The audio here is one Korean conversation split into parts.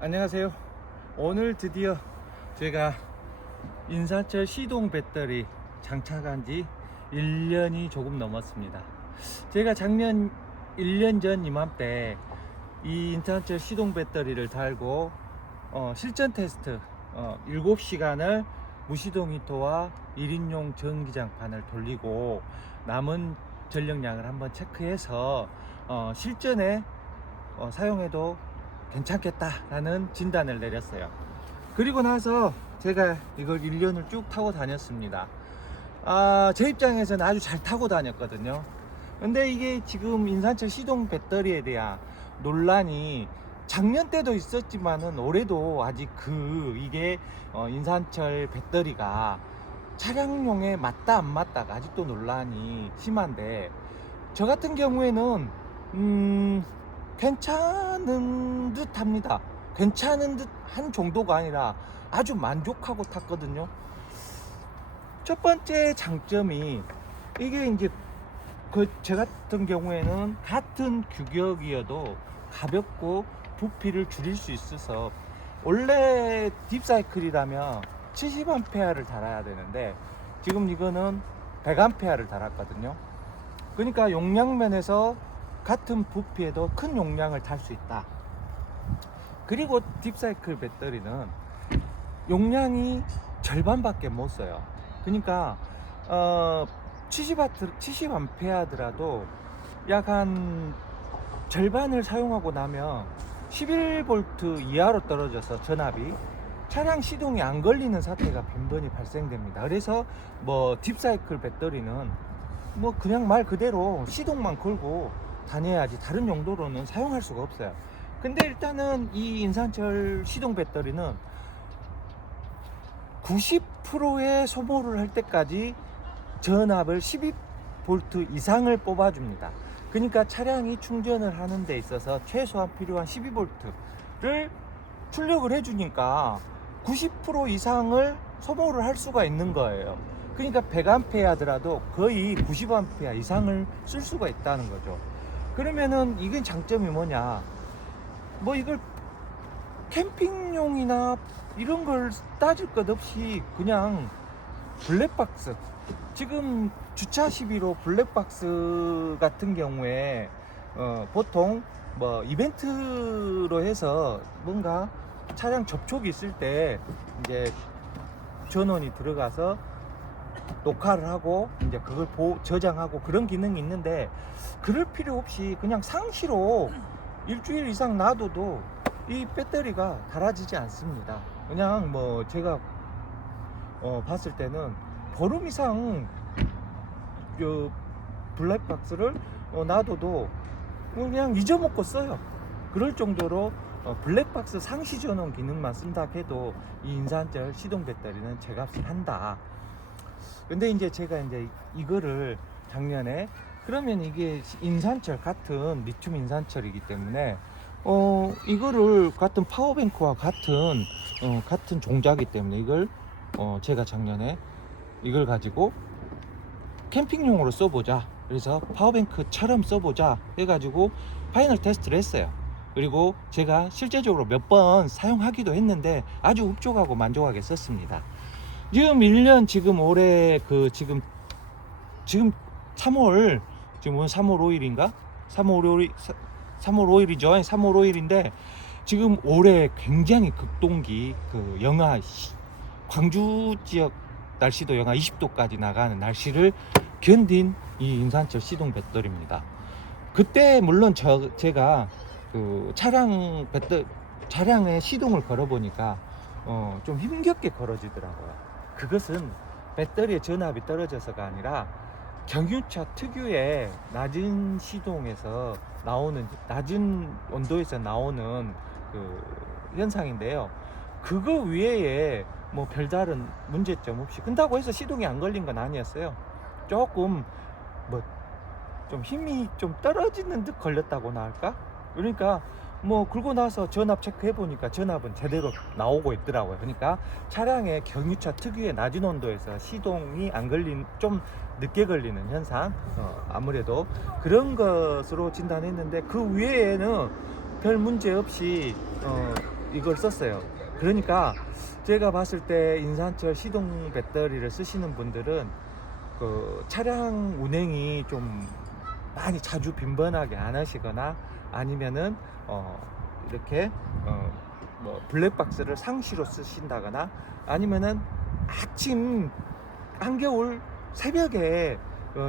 안녕하세요. 오늘 드디어 제가 인산철 시동 배터리 장착한 지 1년이 조금 넘었습니다. 제가 작년 1년 전 이맘때 이 인산철 시동 배터리를 달고 실전 테스트 7시간을 무시동 히터와 1인용 전기장판을 돌리고 남은 전력량을 한번 체크해서 실전에 사용해도 괜찮겠다라는 진단을 내렸어요. 그리고 나서 제가 이걸 1년을 쭉 타고 다녔습니다. 제 입장에서는 아주 잘 타고 다녔거든요. 근데 이게 지금 인산철 시동 배터리에 대한 논란이 작년 때도 있었지만은 올해도 아직 이게 인산철 배터리가 차량용에 맞다 안 맞다가 아직도 논란이 심한데, 저 같은 경우에는 괜찮은 듯 합니다. 괜찮은 듯 한 정도가 아니라 아주 만족하고 탔거든요. 첫 번째 장점이 이게 이제 제 같은 경우에는 같은 규격이어도 가볍고 부피를 줄일 수 있어서, 원래 딥사이클이라면 70A를 달아야 되는데 지금 이거는 100A를 달았거든요. 그러니까 용량면에서 같은 부피에도 큰 용량을 달 수 있다. 그리고 딥사이클 배터리는 용량이 절반밖에 못 써요. 그러니까 70A더라도 약 한 절반을 사용하고 나면 11V 이하로 떨어져서 전압이 차량 시동이 안 걸리는 사태가 빈번히 발생됩니다. 그래서 딥사이클 배터리는 그냥 말 그대로 시동만 걸고 다녀야지 다른 용도로는 사용할 수가 없어요. 근데 일단은 이 인산철 시동 배터리는 90%의 소모를 할 때까지 전압을 12V 이상을 뽑아줍니다. 그러니까 차량이 충전을 하는 데 있어서 최소한 필요한 12V를 출력을 해주니까 90% 이상을 소모를 할 수가 있는 거예요. 그러니까 100A더라도 거의 90A 이상을 쓸 수가 있다는 거죠. 그러면은 이게 장점이 뭐냐? 이걸 캠핑용이나 이런 걸 따질 것 없이 그냥 블랙박스, 지금 주차 시비로 블랙박스 같은 경우에 보통 이벤트로 해서 뭔가 차량 접촉이 있을 때 이제 전원이 들어가서 녹화를 하고 이제 그걸 저장하고 그런 기능이 있는데, 그럴 필요 없이 그냥 상시로 일주일 이상 놔둬도 이 배터리가 닳아지지 않습니다. 그냥 제가 봤을 때는 보름 이상 블랙박스를 놔둬도 그냥 잊어먹고 써요. 그럴 정도로 블랙박스 상시 전원 기능만 쓴다 해도 이 인산철 시동 배터리는 제값을 한다. 근데 이제 제가 이거를 작년에, 그러면 이게 인산철 같은 리튬 인산철이기 때문에 이거를 같은 파워뱅크와 같은 종자이기 때문에 이걸 제가 작년에 이걸 가지고 캠핑용으로 써보자, 그래서 파워뱅크처럼 써보자 해가지고 파이널 테스트를 했어요. 그리고 제가 실제적으로 몇 번 사용하기도 했는데 아주 흡족하고 만족하게 썼습니다. 지금 1년, 지금 올해 지금 3월, 지금 오늘 3월 5일인가? 3월 5일이죠. 3월 5일인데 지금 올해 굉장히 극동기 영하, 광주 지역 날씨도 영하 20도까지 나가는 날씨를 견딘 이 인산철 시동 배터리입니다. 그때 물론 제가 차량에 시동을 걸어보니까 좀 힘겹게 걸어지더라고요. 그것은 배터리의 전압이 떨어져서가 아니라 경유차 특유의 낮은 시동에서 나오는, 낮은 온도에서 나오는 현상인데요. 그거 외에 별다른 문제점 없이, 근다고 해서 시동이 안 걸린 건 아니었어요. 조금 좀 힘이 좀 떨어지는 듯 걸렸다고나 할까? 그러니까 긁고 나서 전압 체크해 보니까 전압은 제대로 나오고 있더라고요. 그러니까 차량의 경유차 특유의 낮은 온도에서 시동이 안 걸린, 좀 늦게 걸리는 현상, 아무래도 그런 것으로 진단했는데, 그 외에는 별 문제 없이 이걸 썼어요. 그러니까 제가 봤을 때 인산철 시동 배터리를 쓰시는 분들은 그 차량 운행이 좀 많이 자주 빈번하게 안 하시거나 아니면은 이렇게 뭐 블랙박스를 상시로 쓰신다거나 아니면은 아침 한겨울 새벽에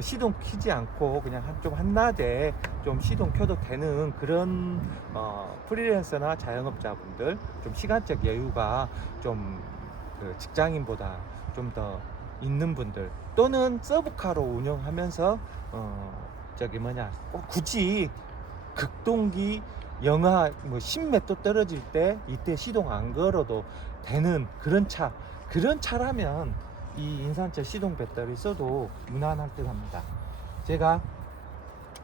시동 켜지 않고 그냥 좀 한낮에 좀 시동 켜도 되는 그런 프리랜서나 자영업자분들, 좀 시간적 여유가 좀 그 직장인보다 좀 더 있는 분들, 또는 서브카로 운영하면서 저기 뭐냐 꼭 굳이 극동기 영하 뭐 10m 떨어질 때 이때 시동 안 걸어도 되는 그런 차라면 이 인산철 시동 배터리 써도 무난할 듯 합니다. 제가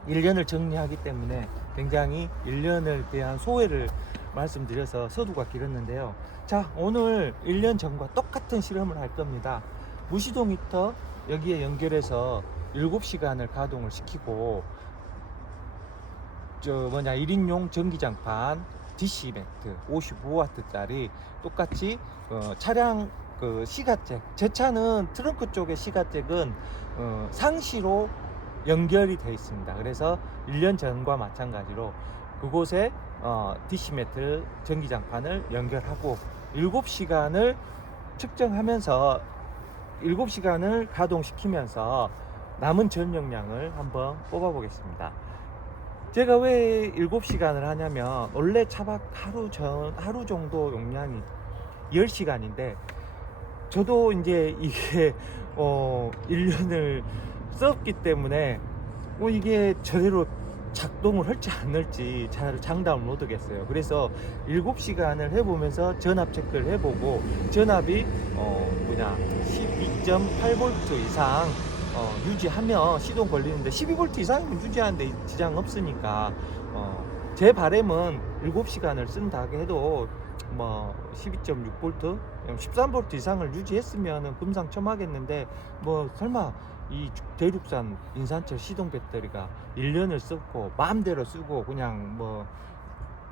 1년을 정리하기 때문에 굉장히 1년을 대한 소회를 말씀드려서 서두가 길었는데요. 자, 오늘 1년 전과 똑같은 실험을 할 겁니다. 무시동 히터 여기에 연결해서 7시간을 가동을 시키고 1인용 전기장판 DC 매트 55W짜리 똑같이 차량 그 시가잭, 제 차는 트렁크 쪽의 시가잭은 상시로 연결이 되어 있습니다. 그래서 1년 전과 마찬가지로 그곳에 DC 매트 전기장판을 연결하고 7시간을 측정하면서 7시간을 가동시키면서 남은 전용량을 한번 뽑아 보겠습니다. 제가 왜 7시간을 하냐면 원래 차박 하루 정도 용량이 10시간인데 저도 이제 이게 1년을 썼기 때문에 이게 제대로 작동을 할지 안 할지 잘 장담을 못 하겠어요. 그래서 7시간을 해보면서 전압 체크를 해보고 전압이 12.8V 이상 유지하면 시동 걸리는데 12V 이상이면 유지하는데 지장 없으니까 제 바람은 7시간을 쓴다 해도 뭐 12.6V, 13V 이상을 유지했으면 금상첨화겠는데 뭐 설마 이 대륙산 인산철 시동 배터리가 1년을 썼고 마음대로 쓰고 그냥 뭐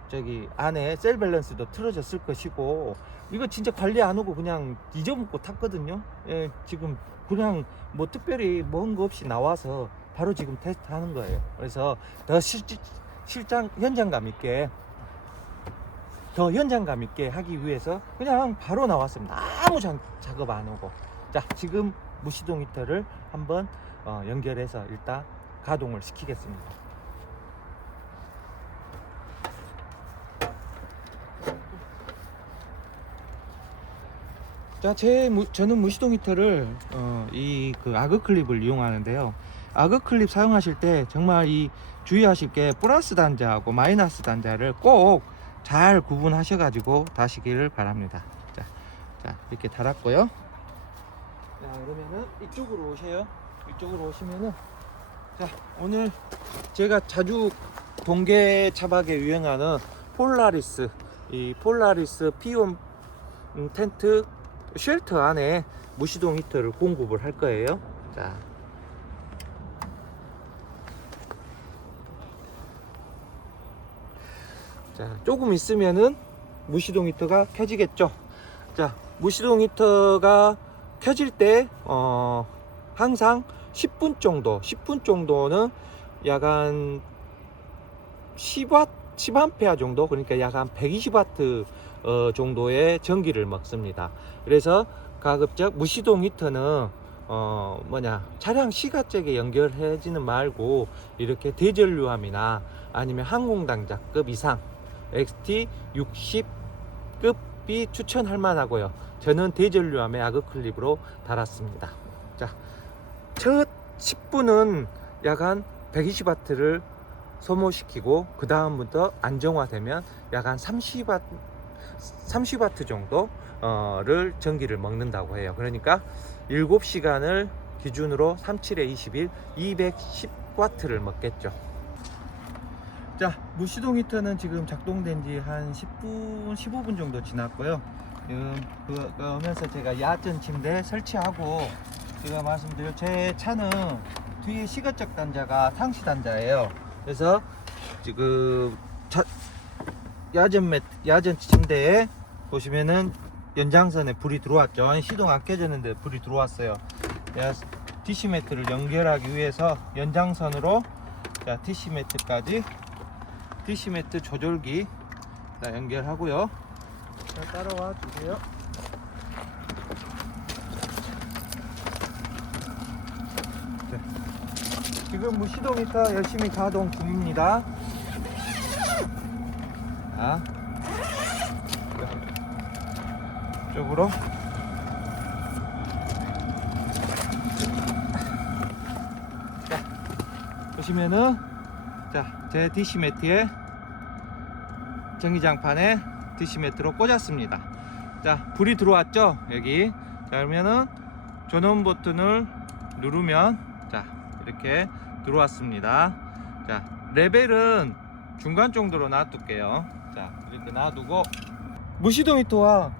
저기 안에 셀 밸런스도 틀어졌을 것이고 이거 진짜 관리 안 하고 그냥 잊어먹고 탔거든요. 예, 지금 그냥 뭐 특별히 먹은 거 없이 나와서 바로 지금 테스트 하는 거예요. 그래서 더 현장감 있게 하기 위해서 그냥 바로 나왔습니다. 아무 작업 안 하고. 자, 지금 무시동 히터를 한번 연결해서 일단 가동을 시키겠습니다. 자, 저는 무시동 히터를 이 그 아그 클립을 이용하는데요. 아그 클립 사용하실 때 정말 이 주의하실 게 플러스 단자하고 마이너스 단자를 꼭 잘 구분하셔 가지고 다시기를 바랍니다. 자, 이렇게 달았고요. 자, 그러면은 이쪽으로 오세요. 이쪽으로 오시면은 자, 오늘 제가 자주 동계 차박에 유행하는 폴라리스, 이 폴라리스 P1 텐트 쉘터 안에 무시동 히터를 공급을 할 거예요. 자, 조금 있으면은 무시동 히터가 켜지겠죠. 자, 무시동 히터가 켜질 때 항상 10분 정도는 약 한 10A 정도, 그러니까 약 한 120W 정도의 전기를 먹습니다. 그래서 가급적 무시동 히터는 차량 시가잭에 연결해지는 말고 이렇게 대전류함이나 아니면 항공당자급 이상 XT 60급이 추천할 만하고요. 저는 대전류함의 아그 클립으로 달았습니다. 자, 첫 10분은 약 한 120W를 소모시키고 그 다음부터 안정화되면 약 한 30W 정도를 전기를 먹는다고 해요. 그러니까 7시간을 기준으로 37에 21 210W를 먹겠죠. 자, 무시동 히터는 지금 작동된 지 한 10분 15분 정도 지났고요. 그러면서 제가 야전 침대 설치하고, 제가 말씀드린 제 차는 뒤에 시가적 단자가 상시 단자예요. 그래서 지금 야전 침대에 보시면은 연장선에 불이 들어왔죠. 시동 안 켜졌는데 불이 들어왔어요. DC 매트를 연결하기 위해서 연장선으로 DC 매트까지 DC 매트 조절기 연결하고요. 따라와 주세요. 지금 무시동 히터 열심히 가동 중입니다. 쪽으로 보시면은 제 DC 매트에 전기장판에 DC 매트로 꽂았습니다. 불이 들어왔죠 여기. 그러면은 전원 버튼을 누르면 이렇게 들어왔습니다. 레벨은 중간 정도로 놔둘게요. 이렇게 놔두고 무시동 히터와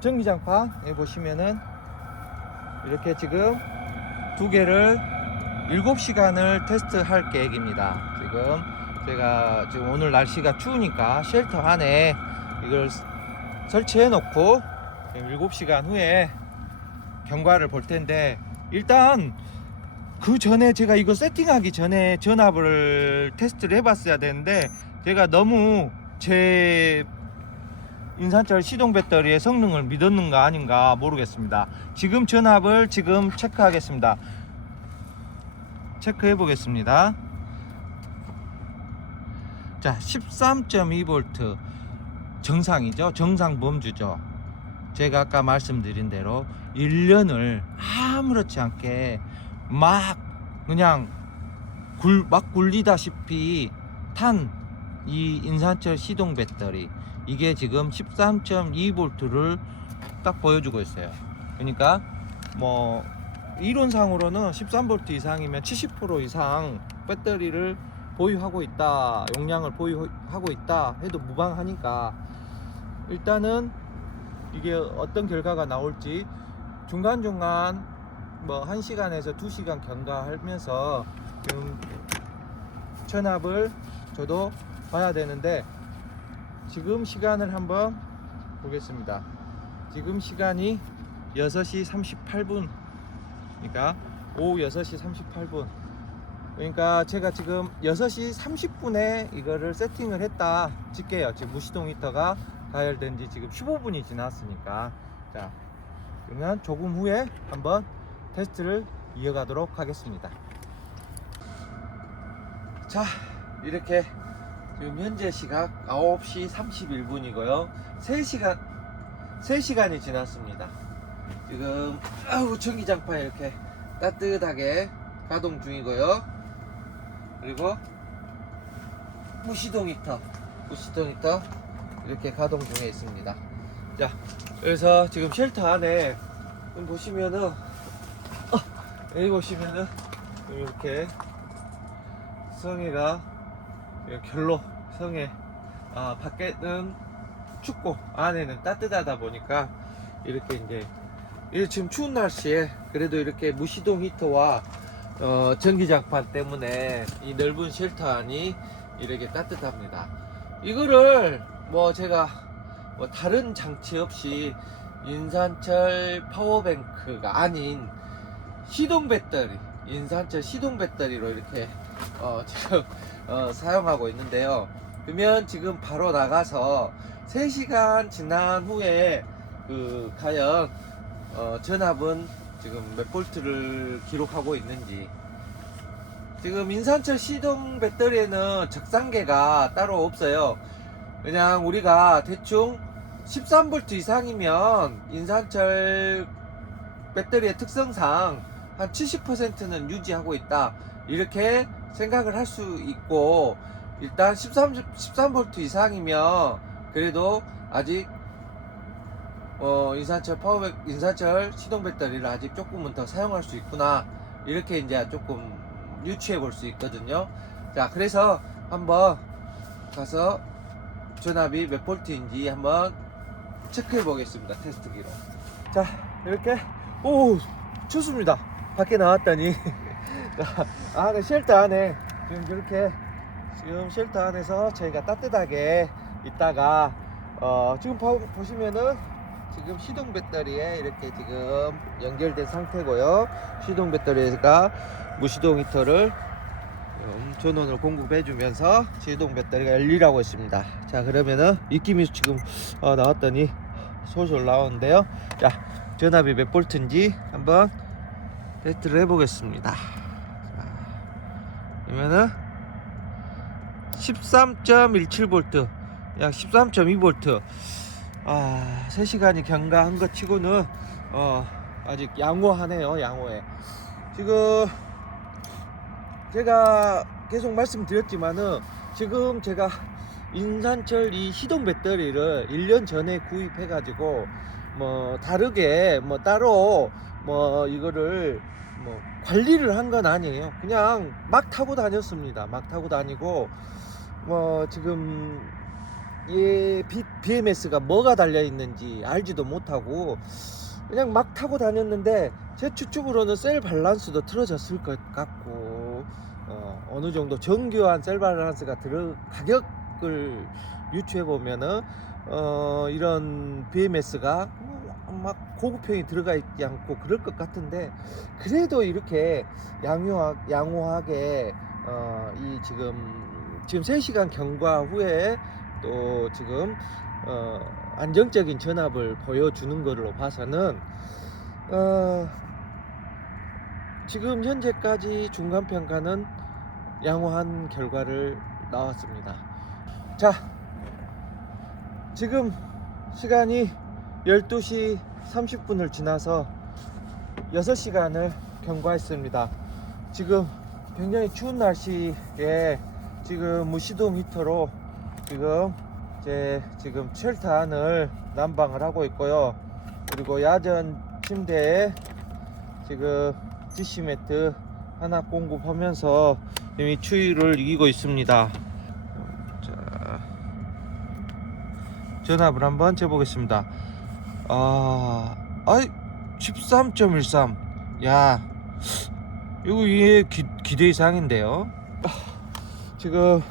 전기장판에 보시면은 이렇게 지금 두 개를 7시간을 테스트할 계획입니다. 제가 지금 오늘 날씨가 추우니까 쉘터 안에 이걸 설치해 놓고 7시간 후에 경과를 볼 텐데, 일단 그 전에 제가 이거 세팅하기 전에 전압을 테스트를 해봤어야 되는데 제가 너무 제 인산철 시동 배터리의 성능을 믿었는가 아닌가 모르겠습니다. 지금 전압을 체크하겠습니다. 체크해 보겠습니다. 13.2V 정상이죠. 정상 범주죠. 제가 아까 말씀드린 대로 1년을 아무렇지 않게 그냥 막 굴리다시피 탄 이 인산철 시동 배터리, 이게 지금 13.2V를 딱 보여주고 있어요. 그러니까 뭐 이론상으로는 13V 이상이면 70% 이상 배터리를 보유하고 있다, 용량을 보유하고 있다 해도 무방하니까, 일단은 이게 어떤 결과가 나올지 중간중간 뭐 1시간에서 2시간 경과하면서 지금 전압을 저도 봐야 되는데, 지금 시간을 한번 보겠습니다. 지금 시간이 6시 38분, 그러니까 오후 6시 38분, 그러니까 제가 지금 6시 30분에 이거를 세팅을 했다 칠게요. 지금 무시동 히터가 가열된 지 지금 15분이 지났으니까. 그러면 조금 후에 한번 테스트를 이어가도록 하겠습니다. 이렇게 지금 현재 시각 9시 31분이고요 3시간이 지났습니다. 지금 전기장판 이렇게 따뜻하게 가동 중이고요. 그리고 무시동 히터 이렇게 가동 중에 있습니다. 그래서 지금 쉘터 안에 보시면은 여기 보시면은 이렇게 성에가 결로 성에 밖에는 춥고 안에는 따뜻하다 보니까 이렇게 이제 지금 추운 날씨에 그래도 이렇게 무시동 히터와 전기장판 때문에 이 넓은 쉘터 안이 이렇게 따뜻합니다. 이거를 제가 다른 장치 없이 인산철 파워뱅크가 아닌 시동 배터리, 인산철 시동 배터리로 이렇게 지금 사용하고 있는데요. 그러면 지금 바로 나가서 3시간 지난 후에 과연 전압은 지금 몇 볼트를 기록하고 있는지. 지금 인산철 시동 배터리에는 적상계가 따로 없어요. 그냥 우리가 대충 13V 이상이면 인산철 배터리의 특성상 한 70%는 유지하고 있다, 이렇게 생각을 할 수 있고, 일단 13V 이상이면 그래도 아직 인산철 시동 배터리를 아직 조금은 더 사용할 수 있구나, 이렇게 이제 조금 유추해 볼 수 있거든요. 그래서 한번 가서 전압이 몇 볼트인지 한번 체크해 보겠습니다. 테스트기로. 이렇게 춥습니다. 밖에 나왔더니 쉘터 안에 지금 이렇게 쉘터 안에서 저희가 따뜻하게 이따가 지금 보시면은 지금 시동 배터리에 이렇게 지금 연결된 상태고요. 시동 배터리가 무시동 히터를 전원을 공급해 주면서 시동 배터리가 열리라고 했습니다. 자, 그러면은 입김이 지금 나왔더니 솔솔 나오는데요. 자, 전압이 몇 볼트인지 한번 테스트를 해 보겠습니다. 그러면은 13.17V, 약 13.2V. 3시간이 경과한 것 치고는 아직 양호하네요. 양호해. 지금 제가 계속 말씀드렸지만은 지금 제가 인산철 이 시동 배터리를 1년 전에 구입해 가지고 뭐 다르게 뭐 따로 뭐 이거를 뭐 관리를 한 건 아니에요. 그냥 막 타고 다녔습니다. 막 타고 다니고 뭐 지금 이 BMS가 뭐가 달려 있는지 알지도 못하고 그냥 막 타고 다녔는데 제 추측으로는 셀 밸런스도 틀어졌을 것 같고 어느 정도 정교한 셀 밸런스가 가격을 유추해 보면은 이런 BMS가 막 고급형이 들어가 있지 않고 그럴 것 같은데, 그래도 이렇게 양호하게 이 지금 3시간 경과 후에 또 지금 안정적인 전압을 보여주는 걸로 봐서는 지금 현재까지 중간평가는 양호한 결과를 나왔습니다. 자, 지금 시간이 12시 30분을 지나서 6시간을 경과했습니다. 지금 굉장히 추운 날씨에 지금 무시동 히터로 지금 쉘터 안을 난방을 하고 있고요. 그리고 야전 침대에 지금 DC 매트 하나 공급하면서 이미 추위를 이기고 있습니다. 자, 전압을 한번 재보겠습니다. 13.13. 야, 이거 이게 기대 이상인데요. 지금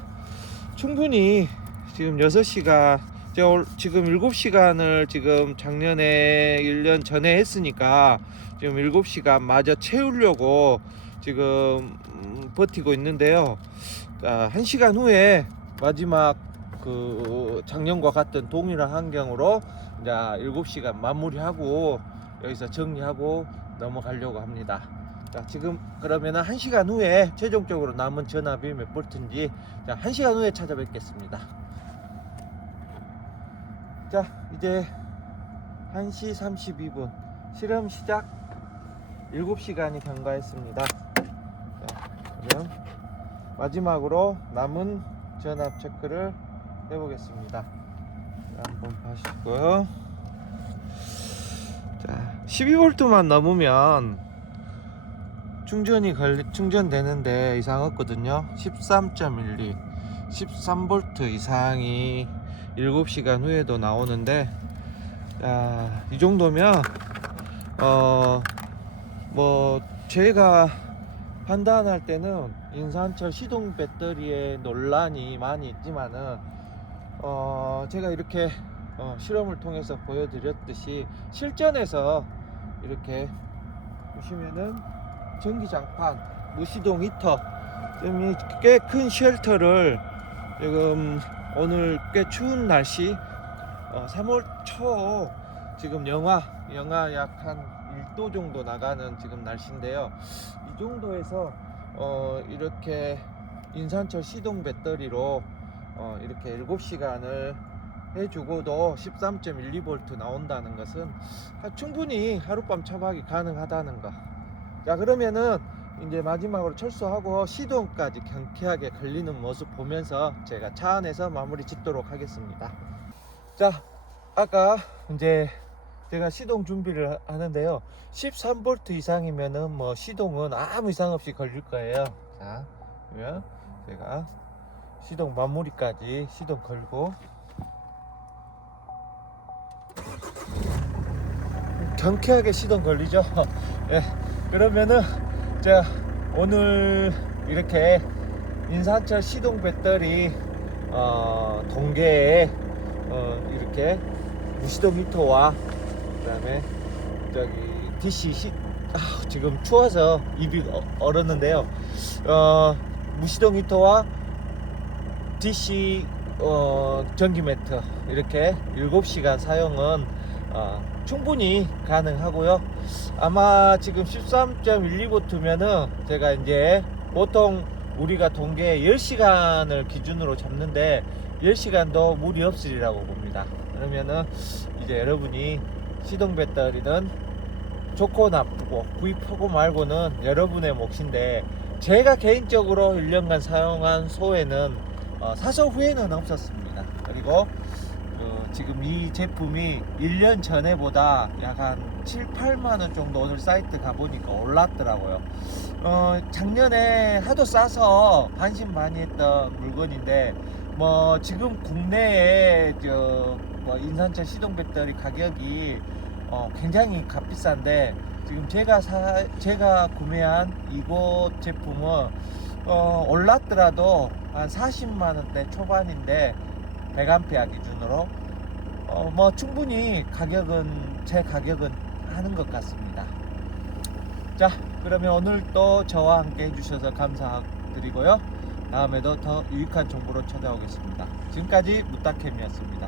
충분히 지금 6시간, 제가 지금 7시간을 지금 작년에 1년 전에 했으니까 지금 7시간 마저 채우려고 지금 버티고 있는데요. 자, 1시간 후에 마지막 작년과 같은 동일한 환경으로 이제 7시간 마무리하고 여기서 정리하고 넘어가려고 합니다. 자, 지금 그러면은 1시간 후에 최종적으로 남은 전압이 몇 볼트인지 1시간 후에 찾아뵙겠습니다. 자, 이제 1시 32분 실험 시작. 7시간이 경과했습니다. 자, 그럼 마지막으로 남은 전압 체크를 해보겠습니다. 한번 봐주시고요. 자, 12V만 넘으면 충전되는데 이상 없거든요. 13.12, 13V 이상이 7시간 후에도 나오는데, 이 정도면 뭐 제가 판단할 때는 인산철 시동 배터리에 논란이 많이 있지만은 제가 이렇게 실험을 통해서 보여드렸듯이 실전에서 이렇게 보시면은 전기장판, 무시동 히터, 지금 꽤 큰 쉘터를 지금 오늘 꽤 추운 날씨 3월 초 지금 영하 약 한 1도 정도 나가는 지금 날씨인데요. 이 정도에서 이렇게 인산철 시동 배터리로 이렇게 7시간을 해주고도 13.12V 나온다는 것은 충분히 하룻밤 차박이 가능하다는 거. 자, 그러면은 이제 마지막으로 철수하고 시동까지 경쾌하게 걸리는 모습 보면서 제가 차 안에서 마무리 짓도록 하겠습니다. 자, 아까 이제 제가 시동 준비를 하는데요. 13V 이상이면은 뭐 시동은 아무 이상 없이 걸릴 거예요. 자, 그러면 제가 시동 마무리까지 시동 걸고 경쾌하게 시동 걸리죠. 네, 그러면은 자, 오늘 이렇게 인산철 시동 배터리 동계에 이렇게 무시동 히터와 그다음에 저기 DC 지금 추워서 입이 얼었는데요. 무시동 히터와 DC 전기 매트 이렇게 7시간 사용은 충분히 가능하고요. 아마 지금 13.12V면은 제가 이제 보통 우리가 동계 10시간을 기준으로 잡는데 10시간도 무리 없으리라고 봅니다. 그러면은 이제 여러분이 시동 배터리는 좋고 나쁘고 구입하고 말고는 여러분의 몫인데, 제가 개인적으로 1년간 사용한 소에는 사소 후회는 없었습니다. 그리고 지금 이 제품이 1년 전에보다 약 한 7, 8만원 정도 오늘 사이트 가보니까 올랐더라고요. 작년에 하도 싸서 반신반의했던 물건인데, 뭐 지금 국내에 뭐 인산철 시동 배터리 가격이 굉장히 값비싼데, 지금 제가 구매한 이곳 제품은 올랐더라도 한 40만원대 초반인데 100A 기준으로 뭐 충분히 제 가격은 하는 것 같습니다. 자, 그러면 오늘 또 저와 함께 해주셔서 감사드리고요. 다음에도 더 유익한 정보로 찾아오겠습니다. 지금까지 무따캠이었습니다.